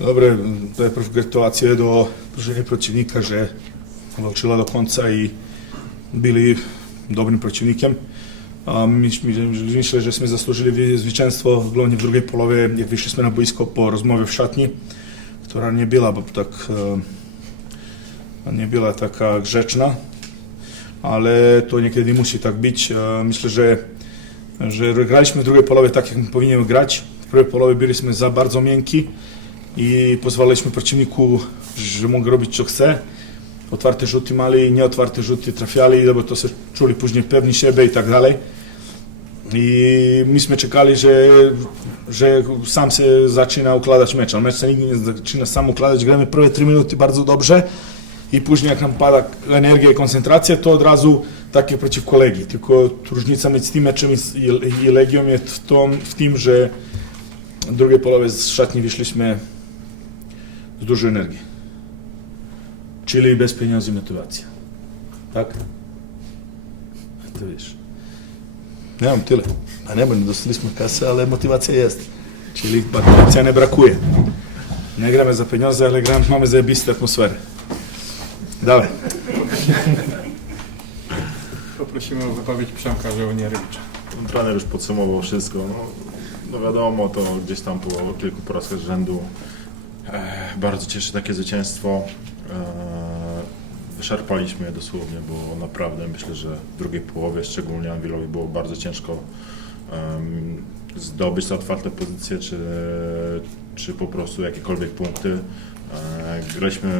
Dobre, najpierw gratulacje do drużyny przeciwnika, że walczyła do końca i byli dobrym my- myślę, że jsme zasłużyli wy- zwycięstwo głównie w drugiej połowie, jak wyszliśmy na boisko po rozmowie w szatni, która nie była tak e, nie była taka grzeczna, ale to niekiedy musi tak być. E, Myślę, że, że graliśmy w drugiej połowie tak, jak powinniśmy grać. W pierwszej połowie byliśmy za bardzo miękki i pozwalaliśmy przeciwniku, że mógł robić co chce. Otwarte rzuty mali, nieotwarte rzuty trafiali, bo to się czuli później pewni siebie i tak dalej. I myśmy czekali, że, że sam się zaczyna układać mecz, ale mecz się nigdy nie zaczyna sam układać. Gramy prve 3 minuty bardzo dobrze i później jak nam pada energia i koncentracja, to od razu tak jak przeciw kolegi. Tylko różnica między tym meczem i Legią jest w, tom, w tym, że w drugiej połowie z szatni wyszliśmy z dużo energii. Czyli bez pieniędzy i motywacja. Tak? To wiesz. Nie mam tyle. A nie, bo nie dostaliśmy kasy, ale motywacja jest. Czyli motywacja nie brakuje. Nie gramy za pieniądze, ale gramy, mamy zajebiste atmosferę. Dawaj. Poprosimy o wypowiedź Przemka Żołnierewicza. Trener już podsumował wszystko. No, no wiadomo, to gdzieś tam po kilku porażkach z rzędu. Bardzo cieszy takie zwycięstwo. E, wyczerpaliśmy je dosłownie, bo naprawdę myślę, że w drugiej połowie, szczególnie Anwilowi, było bardzo ciężko zdobyć te otwarte pozycje, czy, czy po prostu jakiekolwiek punkty. E, Graliśmy,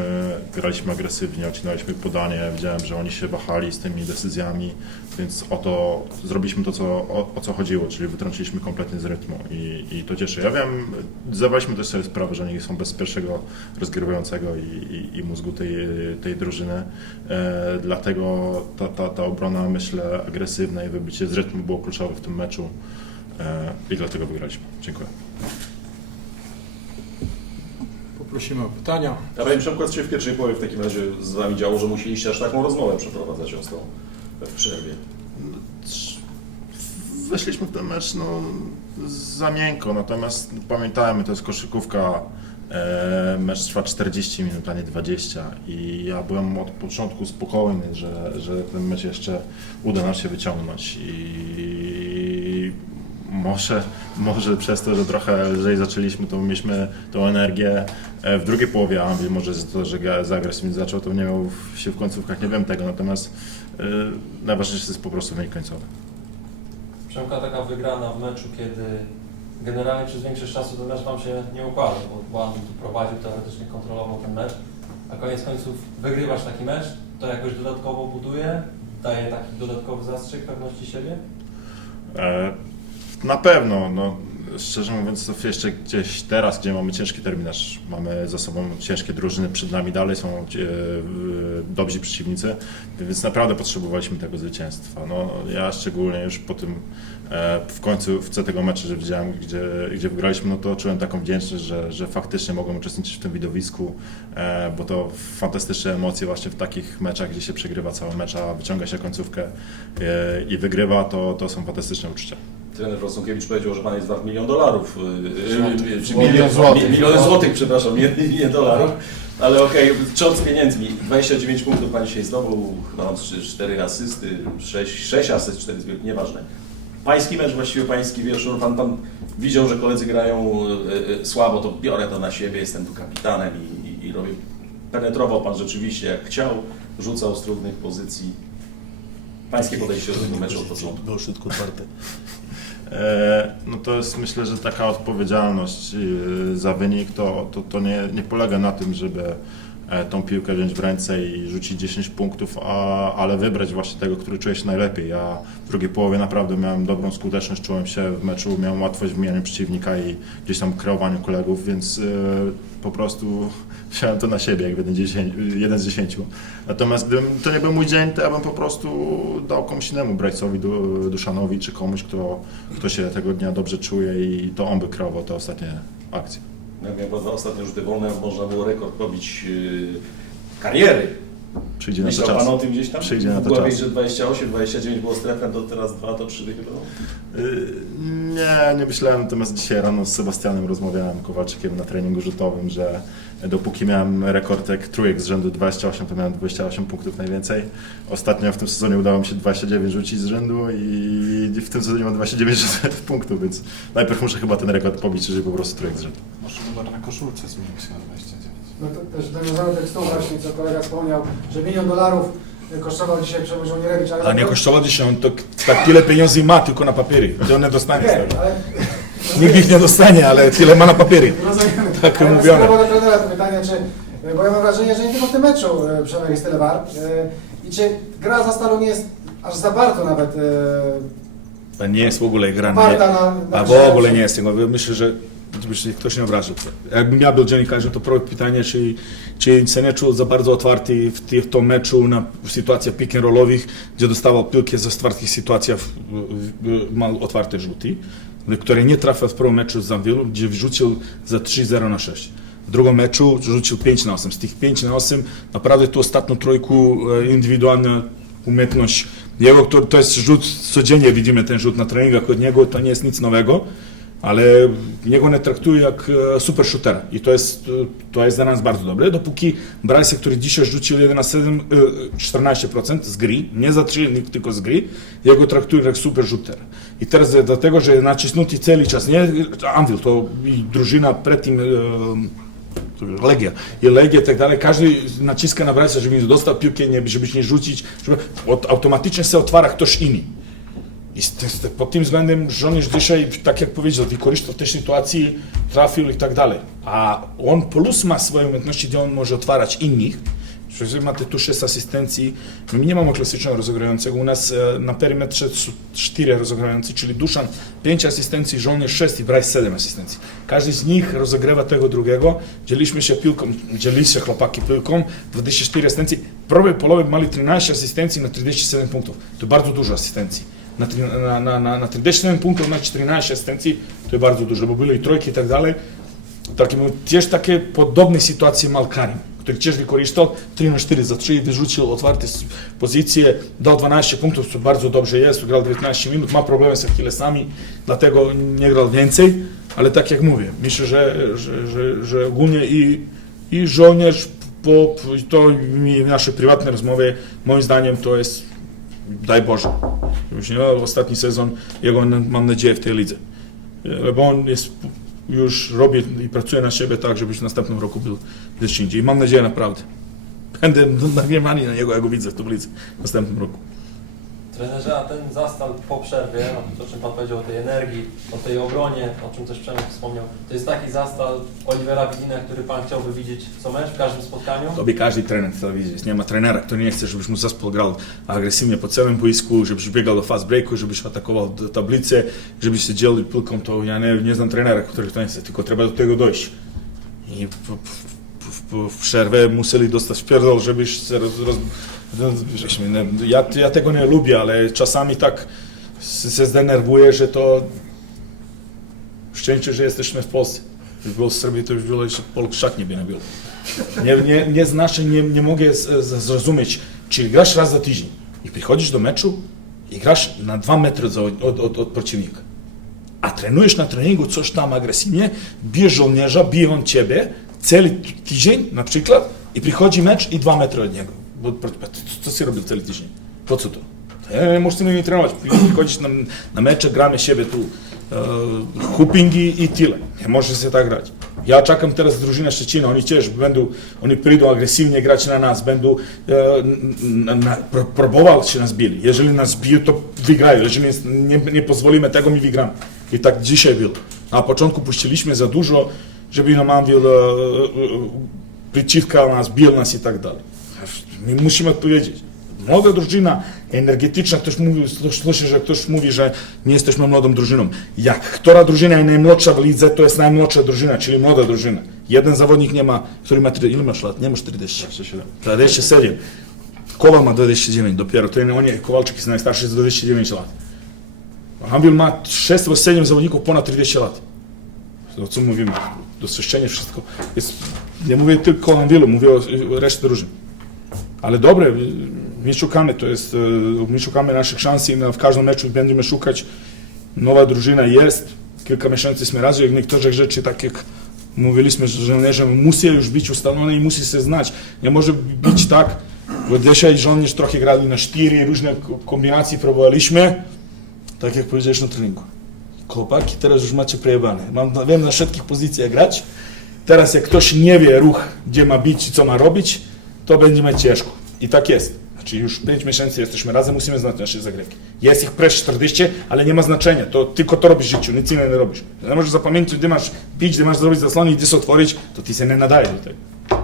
graliśmy agresywnie, odcinaliśmy podanie, widziałem, że oni się wahali z tymi decyzjami, więc o to zrobiliśmy to, co, o, o co chodziło, czyli wytrąciliśmy kompletnie z rytmu i, i to cieszy. Ja wiem, zdawaliśmy też sobie sprawę, że oni są bez pierwszego rozgrywającego i, i, i mózgu tej, tej drużyny, e, dlatego ta, ta, ta obrona, myślę, agresywna i wybicie z rytmu było kluczowe w tym meczu e, i dlatego wygraliśmy. Dziękuję. Poprosimy o pytania. A Panie Przemku, co się w pierwszej połowie w takim razie z Wami działo, że musieliście aż taką rozmowę przeprowadzać ostrą w przerwie? Weszliśmy w ten mecz no, za miękko, natomiast pamiętajmy, to jest koszykówka, e, mecz trwa 40 minut, a nie 20 i ja byłem od początku spokojny, że, że ten mecz jeszcze uda nam się wyciągnąć i może, może przez to, że trochę lżej zaczęliśmy, to mieliśmy tą energię e, w drugiej połowie, a może za to, że ga- za agresywnie zaczął, to nie miał się w końcówkach, nie wiem tego, natomiast e, najważniejsze jest po prostu wynik końcowy. Przemka taka wygrana w meczu, kiedy generalnie przez większość czasu ten mecz Wam się nie układał, bo Błandin tu prowadził, teoretycznie kontrolował ten mecz, a koniec końców wygrywasz taki mecz, to jakoś dodatkowo buduje, daje taki dodatkowy zastrzyk pewności siebie? E, Na pewno, no, szczerze mówiąc, to jeszcze gdzieś teraz, gdzie mamy ciężki terminarz, mamy za sobą ciężkie drużyny, przed nami dalej są e, dobrzy przeciwnicy, więc naprawdę potrzebowaliśmy tego zwycięstwa. No, ja szczególnie już po tym, e, w końcówce tego meczu, że widziałem, gdzie, gdzie wygraliśmy, no to czułem taką wdzięczność, że, że faktycznie mogłem uczestniczyć w tym widowisku, e, bo to fantastyczne emocje właśnie w takich meczach, gdzie się przegrywa cały mecz, a wyciąga się końcówkę e, i wygrywa, to, to są fantastyczne uczucia. Trener Rosunkiewicz powiedział, że Pan jest wart milion dolarów. Złotych. yy, czy Milion złotych. Miliony złotych, przepraszam, nie, nie dolarów. Ale okej, okay, z pieniędzmi. 29 punktów Pan dzisiaj zdobył, chyba mam 4 asysty, 6, 6 asyst, 4 zbiórki, nieważne. Pański mecz, właściwie pański wieczór, pan, pan widział, że koledzy grają e, słabo, to biorę to na siebie, jestem tu kapitanem i, i, i robię. Penetrował Pan rzeczywiście jak chciał, rzucał z trudnych pozycji. Pańskie podejście do tego meczu od początku. Było wszystko otwarte. E, No to jest myślę, że taka odpowiedzialność e, za wynik to, to, to nie, nie polega na tym, żeby tą piłkę wziąć w ręce i rzucić 10 punktów, a, ale wybrać właśnie tego, który czuje się najlepiej. Ja w drugiej połowie naprawdę miałem dobrą skuteczność, czułem się w meczu, miałem łatwość w wymianie przeciwnika i gdzieś tam kreowaniu kolegów, więc e, po prostu wziąłem to na siebie, jak jeden, jeden z dziesięciu. Natomiast gdybym to nie był mój dzień, to ja bym po prostu dał komuś innemu, Brajcowi, Du- Duszanowi, czy komuś, kto, kto się tego dnia dobrze czuje i to on by kreował te ostatnie akcje. Jak miał Pan dwa ostatnie rzuty wolne, można było rekord pobić yy, kariery Przyjdzie na to Myślał czas. Pan o tym gdzieś tam? Przyjdzie na to głowie, czas. że 28, 29 było strefem, to teraz 2, to 3 dychy było? Y, Nie, nie myślałem, natomiast dzisiaj rano z Sebastianem rozmawiałem, Kowalczykiem na treningu rzutowym, że dopóki miałem rekord jak trójek z rzędu 28, to miałem 28 punktów najwięcej. Ostatnio w tym sezonie udało mi się 29 rzucić z rzędu i w tym sezonie mam 29 punktów, więc najpierw muszę chyba ten rekord pobić, żeby po prostu trójek z rzędu. Może numer na koszulce zmienił się na 29. No to też nawiązałem tekstu właśnie, co kolega wspomniał, że milion dolarów y, kosztował dzisiaj Przemek Żołnierewicz, ale... A nie kosztowało dzisiaj, on to tak tyle pieniędzy ma tylko na papiery. To on nie dostanie. Nie, ale... Nikt ich nie dostanie, ale tyle ma na papiery. Rozumiemy. Tak Ale mówione. do trenera to pytanie, czy... Bo ja mam wrażenie, że nie tylko w tym meczu y, Przemek jest tyle wart. y, I czy gra za Stalą nie jest aż za bardzo nawet... To nie jest w ogóle gra. Nie. Na- na A w ogóle nie jest. Myślę, że żeby się ktoś nie obraził. Jakbym ja był dziennikarzem, to prvo pytanie, czy, czy się za bardzo otwarty w, tych, w tym meczu na sytuacjach pick and rollowych, gdzie dostawał piłkę ze otwartych sytuacjach, miał otwarte rzuty, które nie trafiał w pierwszym meczu z Zamwielu, gdzie wrzucił za 3-0 na 6. W drugim meczu rzucił 5 na 8. Z tych 5 na 8 naprawdę tu ostatnią trójku e, indywidualna umiejętność jego, to, to jest rzut, codziennie widzimy ten rzut na treningach od niego, to nie jest nic nowego, ale niego nie traktuje jak e, super shootera i to jest, e, to jest dla nas bardzo dobre, dopóki Bryce, który dzisiaj rzucił 11, e, 14% z gry, nie za 3, tylko z gry, jego traktuje jak super shooter. I teraz e, dlatego, że nacisnuty cały czas, nie Anvil, to drużyna przed tym e, Legia. I Legia i tak dalej, każdy naciska na Bryce'a, żeby nie dostał piłkę, żeby nie rzucić, żeby, automatycznie się otwiera ktoś inny. I pod tym względem żołnierz dzisiaj, tak jak powiedział, wykorzystał te sytuacji, trafił i tak dalej. A on plus ma swoje umiejętności, gdzie on może otwierać innych. Przecież ma tu 6 asystencji. My nie mamy klasycznego rozegrającego. U nas e, na perymetrze 4 rozegrający, czyli Duszan 5 asystencji, żołnierz 6 i Bryce 7 asystencji. Każdy z nich rozegrywa tego drugiego. Dzieliliśmy się piłką, dzielili się chłopaki piłką, 24 asystencji. W prawej połowie mali 13 asystencji na 37 punktów. To bardzo dużo asystencji. Na, tri- na, na, na, na 37 punktów na 14 asystencji to jest bardzo dużo, bo były i trojki i tak dalej. Też takie podobne sytuacje Malkarim, który też wykorzystał 3 na 4 za 3 wyrzucił otwarte pozycje, dał 12 punktów, co bardzo dobrze jest, grał 19 minut, ma problemy z Achillesami, dlatego nie grał więcej, ale tak jak mówię, myślę, że, że, że, że ogólnie i, i żołnierz, po, i to i nasze prywatne rozmowy, moim zdaniem to jest, daj Boże, żebyś nie miał ostatni sezon, jego mam nadzieję w tej lidze, bo on jest już robi i pracuje na siebie tak, żebyś w następnym roku był gdzieś indziej. I mam nadzieję naprawdę. Będę nagniewany na niego, jak go widzę w tablicy w następnym roku. Trenerze, a ten zastal po przerwie, o czym Pan powiedział, o tej energii, o tej obronie, o czym też Przemek wspomniał, to jest taki zastal Olivera Widina, który Pan chciałby widzieć co mecz w każdym spotkaniu? Tobie każdy trener w telewizji jest. Nie ma trenera, który nie chce, żebyś mu zespół grał agresywnie po całym boisku, żebyś biegał do fast breaku, żebyś atakował do tablicy, żebyś się dzielił piłką, to ja nie, nie znam trenera, który to nie chce, tylko trzeba do tego dojść. I w, w, w, w przerwę musieli dostać pierdol, żebyś roz, roz, ja, ja tego nie lubię, ale czasami tak się zdenerwuję, że to szczęście, że jesteśmy w Polsce. Gdyby było w Serbii, to już było jeszcze Polk szatni by nie było. Nie, nie, nie znaczy, nie, nie mogę z, z, zrozumieć, czyli grasz raz za tydzień i przychodzisz do meczu i grasz na dwa metry od, od, od przeciwnika. A trenujesz na treningu coś tam agresywnie, bijesz żołnierza, bije on ciebie cały tydzień na przykład i przychodzi mecz i dwa metry od niego. Bo, co, co robił cały tydzień? Po co to? Nie możesz nie trenować. Przychodzisz na, na mecze, gramy siebie tu e, hoopingi i tyle. Nie możesz się tak grać. Ja czekam teraz drużyna Szczecina, oni też będą, oni przyjdą agresywnie grać na nas, będą e, na, na, pro, próbować się nas bili. Jeżeli nas biją, to wygrają. Jeżeli nie, nie pozwolimy tego, my wygramy. I tak dzisiaj było. Na początku puściliśmy za dużo, żeby nam Anvil e, e, przyciskał nas, bił nas i tak dalej. My musimy odpowiedzieć. Młoda drużyna, energetyczna, ktoś mówi, że ktoś mówi, że nie jesteśmy młodą drużyną. Jak która drużyna jest najmłodsza w lidze, to jest najmłodsza drużyna, czyli młoda drużyna. Jeden zawodnik nie ma, który ma, ile masz lat? Nie masz 40. 27. 27. Kowal ma 29 dopiero, to on, nie- Kowalczyk jest najstarszy z 29 lat. Hambil ma 6 albo 7 zawodników ponad 40 lat. O co mówimy? Dostrzeżenie, wszystko. Jest, nie mówię tylko o Hambilu, mówię o reszcie drużyn. Ale dobre, my szukamy, to jest, e, my szukamy naszych szans i w każdym meczu będziemy szukać. Nowa drużyna jest, kilka miesięcy jsme razili, niektóre rzeczy, tak jak mówiliśmy, że żołnierze musi już być ustalone i musi się znać. Nie może być tak, bo dzisiaj żołnierz trochę grali na cztery, różne ko- kombinacje próbowaliśmy, tak jak powiedziałeś na treningu. Chłopaki, teraz już macie przejebane. Mam, wiem na wszystkich pozycjach grać. Teraz jak ktoś nie wie ruch, gdzie ma być i co ma robić, to będzie mieć ciężko. I tak jest. Znaczy już 5 miesięcy jesteśmy razem, musimy znać nasze zagrywki. Jest ich press 40, ale nie ma znaczenia. To tylko to robisz w życiu, nic innego nie robisz. Nie możesz zapamiętać, gdy masz pić, gdy masz zrobić zasłonę i gdy otworzyć, to ty się nie nadaje do tego.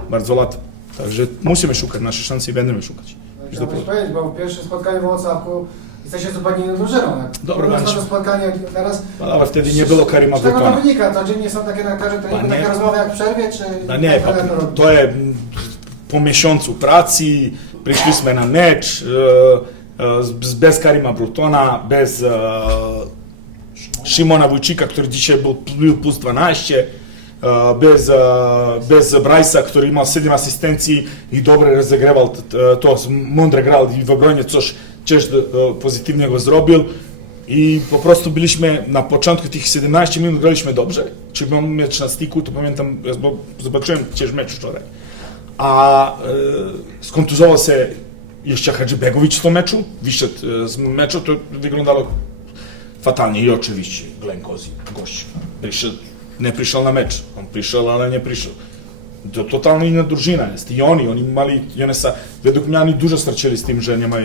Bardzo łatwo. Także musimy szukać nasze szanse i będziemy szukać. Chciałem coś powiedzieć, bo w pierwszym spotkaniu w Włocławku jesteście zupełnie inną drużyną. Dobra, Maciej. to spotkanie jak teraz. Ale wtedy nie było Karima Z czego to wynika? Codziennie są takie na każdym treningu, A nie. takie rozmowy jak w przerwie, czy... No nie, to to jest po miesiącu pracy, przyszliśmy na mecz e, e, bez Karima Brutona, bez e, Szymona Wójcika, który dzisiaj był, był plus 12, e, bez, e, bez Bryce'a, który miał 7 asystencji i dobrze rozegrywał to, mądre grał i w obronie coś, e, pozytywnego zrobił. I po prostu byliśmy na początku tych 17 minut graliśmy dobrze. Czy mam mecz na stiku, to pamiętam, bo zobaczyłem przecież mecz wczoraj. A e, skontuzował się jeszcze Hadżibegowicz w tym meczu. Wyszedł e, z meczu, to wyglądało fatalnie. I oczywiście Glenn Kozi, gość, przyszedł, nie przyszedł na mecz. On przyszedł, ale nie przyszedł. To totalnie inna drużyna jest. I oni, oni mali Jonesa, według mnie oni dużo stracili z tym, że nie ma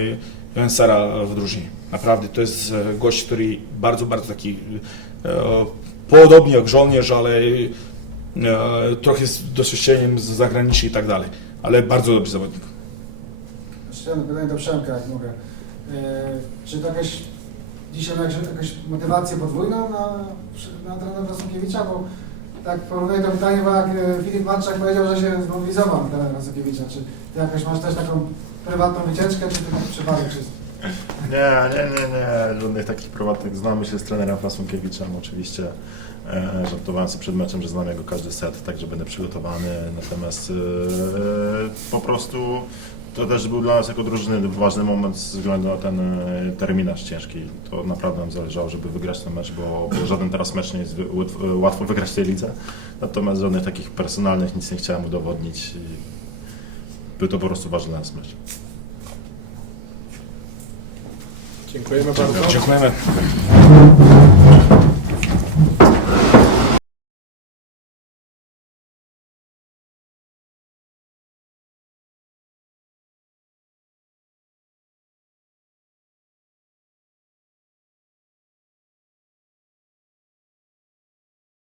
Jonesara w drużynie. Naprawdę, to jest e, gość, który bardzo, bardzo taki podobnie jak żołnierz, ale trochę z doświadczeniem z zagranicy i tak dalej. Ale bardzo dobry zawodnik. Jeszcze pytanie do Przemka, jak mogę. E, Czy to jakaś, dzisiaj jakaś, motywację podwójną na, na trenera Rosokiewicza? Bo tak porównuję to pytanie, bo jak e, Filip Matczak powiedział, że się zmobilizował na trenera Rosokiewicza. Czy ty jakaś masz też taką prywatną wycieczkę, czy tylko przypadek czysty? Nie, nie, nie, nie, żadnych takich prywatnych. Znamy się z trenerem Fasunkiewicem oczywiście. E, żartowałem sobie przed meczem, że znam jego każdy set, także będę przygotowany. Natomiast e, po prostu to też był dla nas jako drużyny ważny moment ze względu na ten e, terminarz ciężki. To naprawdę nam zależało, żeby wygrać ten mecz, bo, bo żaden teraz mecz nie jest łatwo wygrać w tej lidze. Natomiast żadnych takich personalnych nic nie chciałem udowodnić. Był to po prostu ważny dla nas mecz. Dziękujemy bardzo. Dziękujemy.